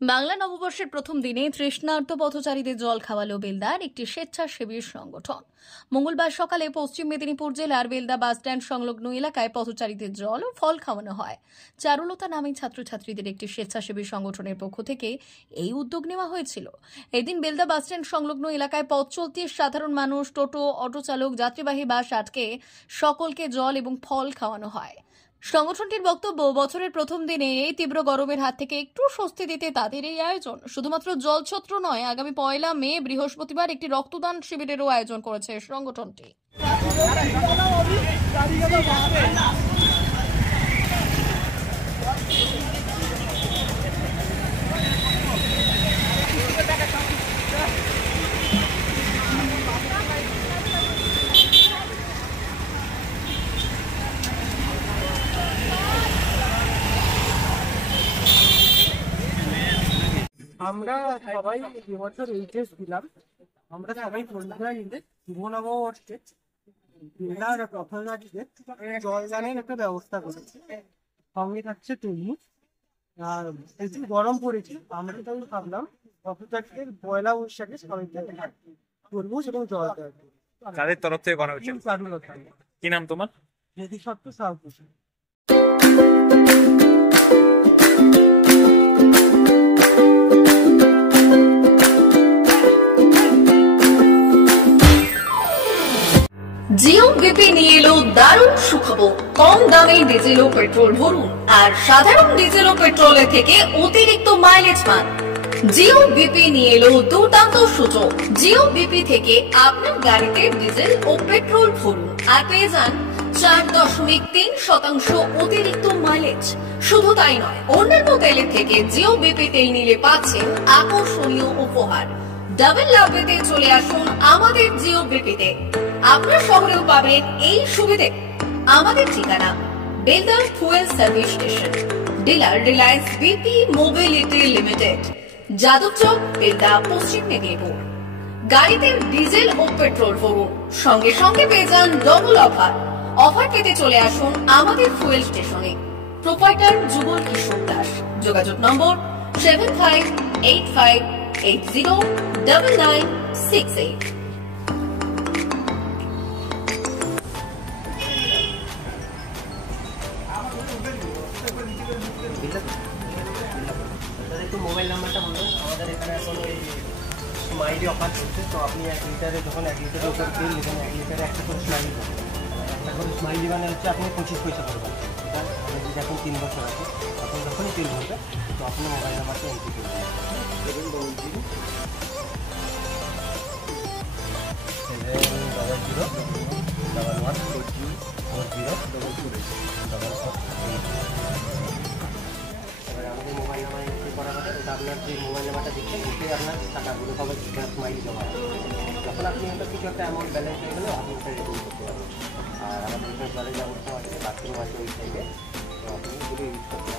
বাংলা নববর্ষের প্রথম দিনে তৃষ্ণার্ত পথচারীদের জল খাওয়ালো বেলদার একটি স্বেচ্ছাসেবী সংগঠন। মঙ্গলবার সকালে পশ্চিম মেদিনীপুর জেলার বেলদা বাসস্ট্যান্ড সংলগ্ন এলাকায় পথচারীদের জল ও ফল খাওয়ানো হয়। চারুলতা নামে ছাত্রছাত্রীদের একটি স্বেচ্ছাসেবী সংগঠনের পক্ষ থেকে এই উদ্যোগ নেওয়া হয়েছিল। এদিন বেলদা বাসস্ট্যান্ড সংলগ্ন এলাকায় পথ চলতি সাধারণ মানুষ, টোটো, অটো চালক, যাত্রীবাহী বাস আটকে সকলকে জল এবং ফল খাওয়ানো হয়। সংগঠনটির বক্তব্য, বছরের প্রথম দিনে এই তীব্র গরমের হাত থেকে একটু স্বস্তি দিতে তাদের এই আয়োজন। শুধুমাত্র জলছত্র নয়, আগামী 1 মে বৃহস্পতিবার একটি রক্তদান শিবিরেরও আয়োজন করেছে সংগঠনটি। আমরা সবাই এবছর এইচএস দিলাম। আমরা সবাই বন্ধুরা মিলে শুভ নববর্ষে বেলার পথচারীদের জলদানের একটা ব্যবস্থা করেছি। সঙ্গে থাকছে তরমুজ। আর প্রচুর গরম পড়েছে, আমরা তাই ভাবলাম পথচারীদের পয়লা বৈশাখে সবাইকে তরমুজ এবং জল দেওয়া। কাদের তরফ থেকে করা হচ্ছে? কি নাম তোমার? যদিসত্ত্ব সাউকুশ। জিও বিপি নিয়ে এলো দারুণ সুখবর। কম দামে ডিজেল ও পেট্রোল ভরুন আর সাধারণ ডিজেল ও পেট্রোলের থেকে অতিরিক্ত মাইলেজ পান। জিও বিপি নিয়ে এলো দুর্দান্ত সুযোগ। জিও বিপি থেকে আপনার গাড়িতে ডিজেল ও পেট্রোল ভরুন আর পেয়ে যান 4.3% অতিরিক্ত মাইলেজ। শুধু তাই নয়, অন্যান্য তেলের থেকে জিও বিপি তেল নিলে পাচ্ছেন আকর্ষণীয় উপহার। ডাবল লাভ পেতে চলে আসুন আমাদের জিও বিপিতে। আপনার শহরেও পাবেন এই সুবিধে। আমাদের ঠিকানা Belda fuel service station, dealer Reliance BP mobility limited, Jadabchak, Belda, পশ্চিম মেদিনীপুর। গাড়িতে ডিজেল ও পেট্রোল ভরুন, সঙ্গে সঙ্গে পেয়ে যান ডবল অফার। অফার পেতে চলে আসুন আমাদের ফুয়েল স্টেশনে। প্রোপাইটার যুগল কিশোর দাস। যোগাযোগ নম্বর 7585809968। মোবাইল নাম্বারটা বলুন। আমাদের এখানে এখন ওই স্মাইলি অফার চলছে, তো আপনি 1 লিটারে যখন 1 লিটারের উপর তেল নেবেন, 1 লিটারে একটা করে স্মাইলি পাবেন। একটা করে স্মাইলি মানে হচ্ছে আপনি 25 পয়সা করবেন। এটা আপনি যদি এখন 3 বছর আছে, তখন যখনই তেল ভরবে তো আপনি মোবাইল নাম্বারটা এন্ট্রি করবেন 7004040 মোবাইল নাম্বার এন্ট্রি করা হবে। এটা আপনার যে মোবাইল নাম্বারটা দিচ্ছেন ওতে আপনার টাকাগুলো সবাই স্মাইলি জমা হবে। যখন আপনি ওটা কিছু একটা অ্যামাউন্ট ব্যালেন্স হয়ে গেলে আপনি ওটা রিডিম করতে পারবেন। আর আমাদের এখানে জলের ব্যবস্থা আছে, বাথরুম আছে ওই সাইডে, তো আপনি এগুলো ইউজ করতে পারেন।